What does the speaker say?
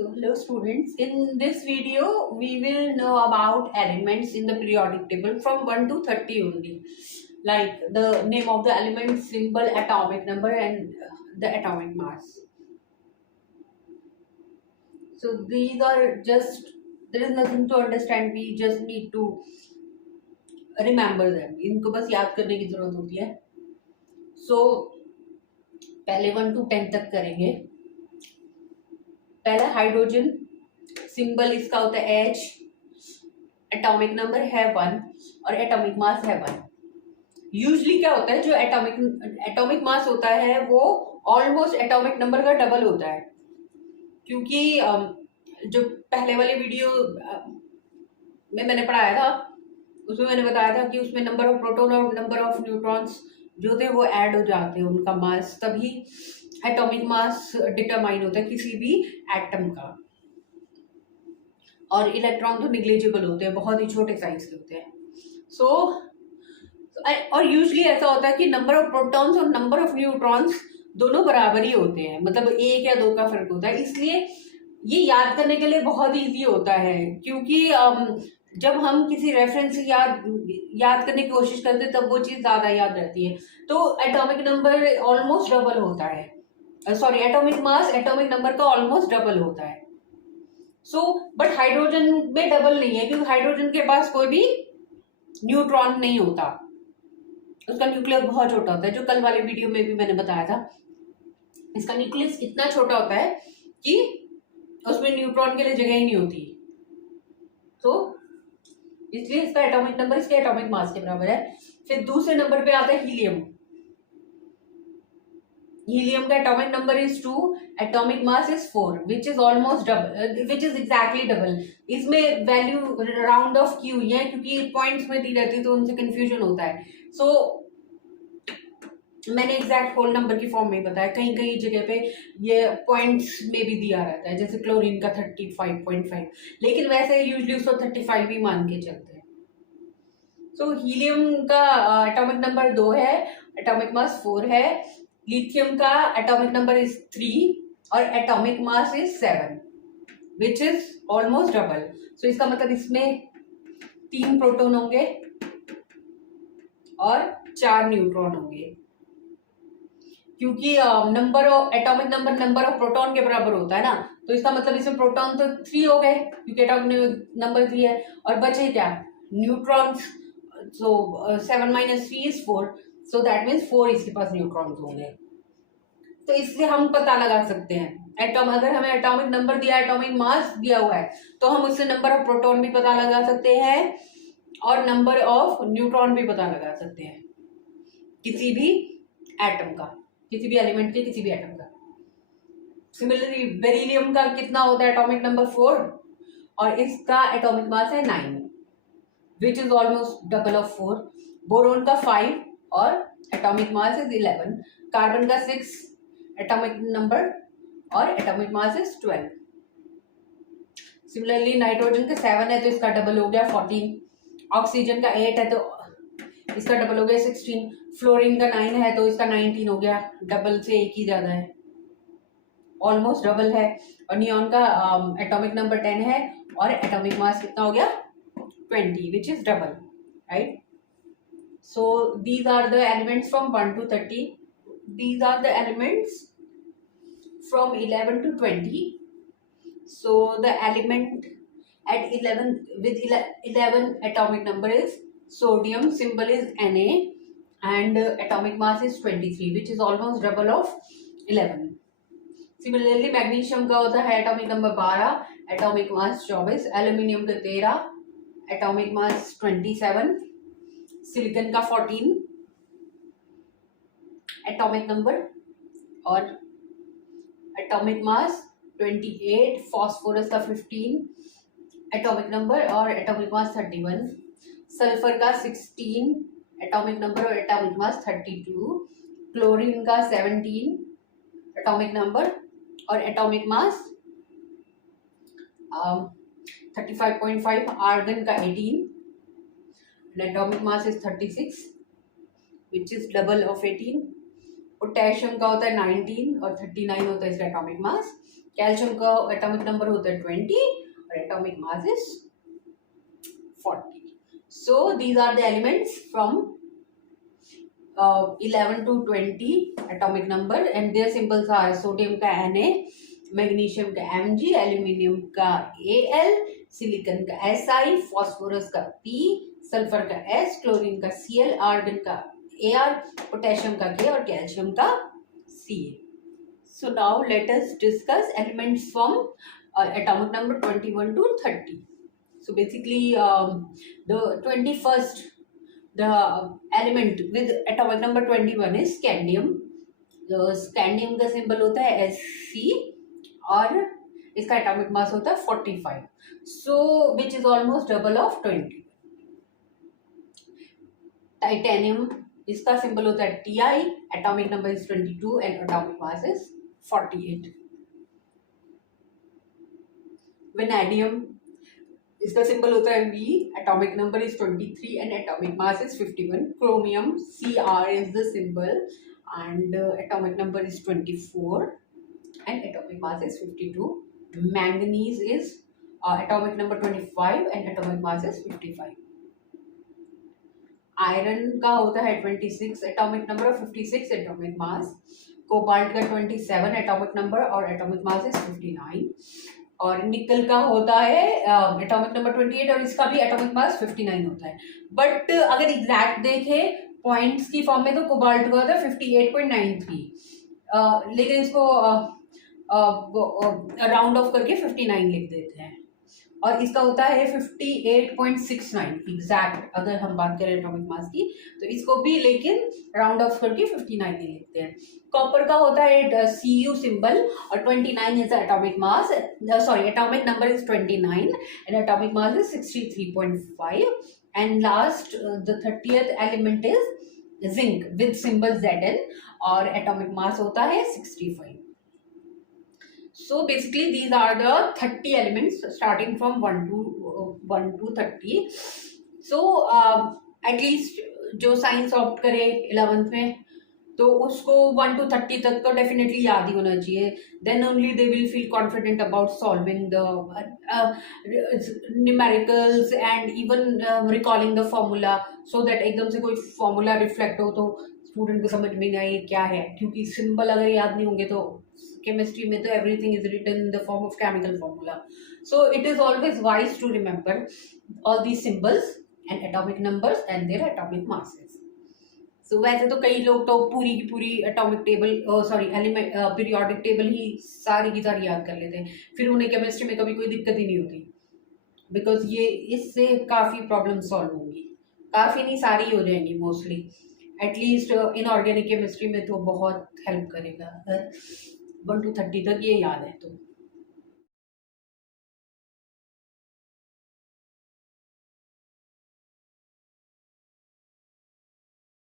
So hello students, in this video we will know about elements in the periodic table from 1 to 30 only, like the name of the element, symbol, atomic number and the atomic mass. So these are just, there is nothing to understand, we just need to remember them. इनको बस याद करने की जरूरत होती है. So पहले 1 to 10 तक करेंगे. पहला हाइड्रोजन, सिंबल इसका होता है H, एटॉमिक नंबर है 1 और एटॉमिक मास है 1. यूजली क्या होता है, जो एटॉमिक मास होता है वो ऑलमोस्ट एटॉमिक नंबर का डबल होता है, क्योंकि जो पहले वाले वीडियो में मैंने पढ़ाया था उसमें मैंने बताया था कि उसमें नंबर ऑफ प्रोटॉन और नंबर ऑफ न्यूट्रॉन्स जो थे वो ऐड हो जाते हैं उनका मास, तभी एटॉमिक मास डिटरमाइन होता है किसी भी एटम का. और इलेक्ट्रॉन तो निग्लिजिबल होते हैं, बहुत ही छोटे साइज के होते हैं. सो और यूजली ऐसा होता है कि नंबर ऑफ प्रोटॉन्स और नंबर ऑफ न्यूट्रॉन्स दोनों बराबर ही होते हैं, मतलब 1 या 2 का फर्क होता है. इसलिए ये याद करने के लिए बहुत ईजी होता है, क्योंकि जब हम किसी रेफरेंस से याद करने की कोशिश करते हैं तब वो चीज़ ज़्यादा याद रहती है. तो एटॉमिक नंबर ऑलमोस्ट डबल होता है, sorry atomic mass atomic number का ऑलमोस्ट डबल होता है. सो बट हाइड्रोजन में डबल नहीं है, क्योंकि हाइड्रोजन के पास कोई भी न्यूट्रॉन नहीं होता, उसका न्यूक्लियस बहुत छोटा होता है, जो कल वाले वीडियो में भी मैंने बताया था. इसका न्यूक्लियस इतना छोटा होता है कि उसमें न्यूट्रॉन के लिए जगह ही नहीं होती. तो इसलिए इसका एटॉमिक नंबर इसके एटॉमिक मास के बराबर है. फिर दूसरे नंबर पे आता है हीलियम. हीलियम का atomic number is 2, atomic mass is 4, which is almost double, which is exactly double. इसमें वैल्यू राउंड ऑफ की हुई है, क्योंकि पॉइंट्स में दी रहती है तो उनसे कंफ्यूजन होता है. सो मैंने एग्जैक्ट होल नंबर की फॉर्म में बताया, कहीं कहीं जगह पे ये पॉइंट्स में भी दिया रहता है, जैसे क्लोरीन का 35.5, लेकिन वैसे यूजली उसको 35 भी मान के चलते हैं. सो हीलियम का एटॉमिक नंबर 2 है, एटॉमिक मास 4 है. लिथियम का एटॉमिक नंबर इज 3 और atomic mass is 7, which is almost double. So इसका मतलब इसमें 3 प्रोटॉन होंगे और 4 न्यूट्रॉन होंगे, क्योंकि number of atomic number of proton के बराबर होता है ना. तो इसका मतलब इसमें प्रोटॉन तो 3 हो गए, क्योंकि एटॉमिक नंबर 3 है, और बचे क्या, neutrons. So 7 - 3 is 4, so that means 4 इसके पास न्यूट्रॉन्स होंगे. तो इससे हम पता लगा सकते हैं अगर हमें एटॉमिक नंबर दिया, एटॉमिक मास दिया हुआ है, तो हम उससे नंबर ऑफ प्रोटॉन भी पता लगा सकते हैं और नंबर ऑफ न्यूट्रॉन भी पता लगा सकते हैं किसी भी एटम का, किसी भी एलिमेंट के, किसी भी एटम का. सिमिलरली बेरिलियम का कितना होता है, एटॉमिक नंबर 4 और इसका एटॉमिक मास है 9, विच is almost double of 4. Boron का 5 और एटॉमिक मास इज 11. कार्बन का 6 एटॉमिक नंबर और atomic mass is 12. Similarly nitrogen का 7 है तो इसका डबल हो गया 14. ऑक्सीजन का 8 है तो इसका डबल हो गया 16. फ्लोरीन का 9 है तो इसका 19 हो गया, डबल से एक ही ज्यादा है, ऑलमोस्ट डबल है. और नियॉन का एटॉमिक नंबर 10 है और एटॉमिक मास कितना हो गया 20, which is double, right. So these are the elements from 1 to 30. These are the elements from 11 to 20. So the element at 11 with 11 atomic number is sodium, symbol is Na, and atomic mass is 23, which is almost double of 11. Similarly magnesium का होता है atomic number 12, atomic mass 24. aluminium का 13, atomic mass 27. silicon का 14 atomic number और atomic मास 28. Phosphorus का 15 atomic number और atomic मास 31. Sulphur का 16 atomic number और एटॉमिक मास 32. क्लोरीन का 17 एटॉमिक नंबर और एटॉमिक मास 35.5. आर्गन का 18 atomic mass is 36, which is double of 18. Potassium का होता है 19 और 39 होता है इसका एटॉमिक मास. कैल्शियम का एटॉमिक नंबर होता है 20 और atomic mass is 40. So these are the elements from 11 to 20 atomic number and their symbols are sodium का Na, मैग्नीशियम का Mg, एल्यूमिनियम का Al, सिलिकॉन का Si, फास्फोरस का P, सल्फर का S, क्लोरीन का Cl, आर्गन का Ar, potassium का K और कैल्शियम का Ca. So now let us discuss elements from atomic number 21 to 30. So basically the 21st the element with atomic number 21 is scandium. Scandium का symbol होता है Sc और इसका atomic mass होता है 45. So which is almost double of 20. Titanium इसका symbol होता है Ti, atomic number is 22 and atomic mass is 48. Vanadium इसका सिंबल होता है V, atomic number is 23 and atomic mass is 51. Chromium Cr is the symbol and atomic number is 24 and atomic mass is 52. Manganese is atomic number 25 and atomic mass is 55. Iron का होता है 26 atomic number और 56 atomic mass. Cobalt का 27 atomic number और atomic mass is 59. और निकल का होता है एटॉमिक नंबर 28 और इसका भी एटॉमिक मास 59 होता है. बट अगर एग्जैक्ट देखें पॉइंट्स की फॉर्म में तो कोबाल्ट का होता है 58.93, लेकिन इसको राउंड ऑफ करके 59 लिख देते हैं. और इसका होता है 58.69 एग्जैक्ट. अगर हम बात करें एटॉमिक मास की तो इसको भी लेकिन राउंड ऑफ करके 59 ही लिखते हैं. कॉपर का होता है Cu सिंबल और 29 is atomic mass, sorry atomic number is 29 and atomic mass is 63.5. and last the 30th element is zinc with symbol Zn और atomic mass होता है 65. So basically these are the 30 elements starting from 1 to 30. So at least जो science opt करे 11th में तो उसको 1 to 30 तक तो डेफिनेटली याद ही होना चाहिए. Then only they will feel confident about solving the numericals and even recalling the formula, so that एकदम से कोई फॉर्मूला रिफ्लेक्ट हो तो स्टूडेंट को समझ में नहीं क्या है. क्योंकि सिंबल अगर याद नहीं होंगे तो केमिस्ट्री में तो everything is written in the form of chemical formula. So it is always wise to remember all these symbols and atomic numbers and their atomic masses. तो वैसे तो कई लोग तो पूरी की पूरी atomic table sorry element periodic table ही सारी की सारी याद कर लेते हैं, फिर उन्हें केमिस्ट्री में कभी कोई दिक्कत ही नहीं होती. बिकॉज ये इससे काफ़ी प्रॉब्लम सॉल्व होंगी, काफ़ी नहीं सारी हो जाएंगी मोस्टली. एटलीस्ट इनऑर्गेनिक केमिस्ट्री में तो बहुत हेल्प करेगा अगर 1 to 30 तक ये याद है तो.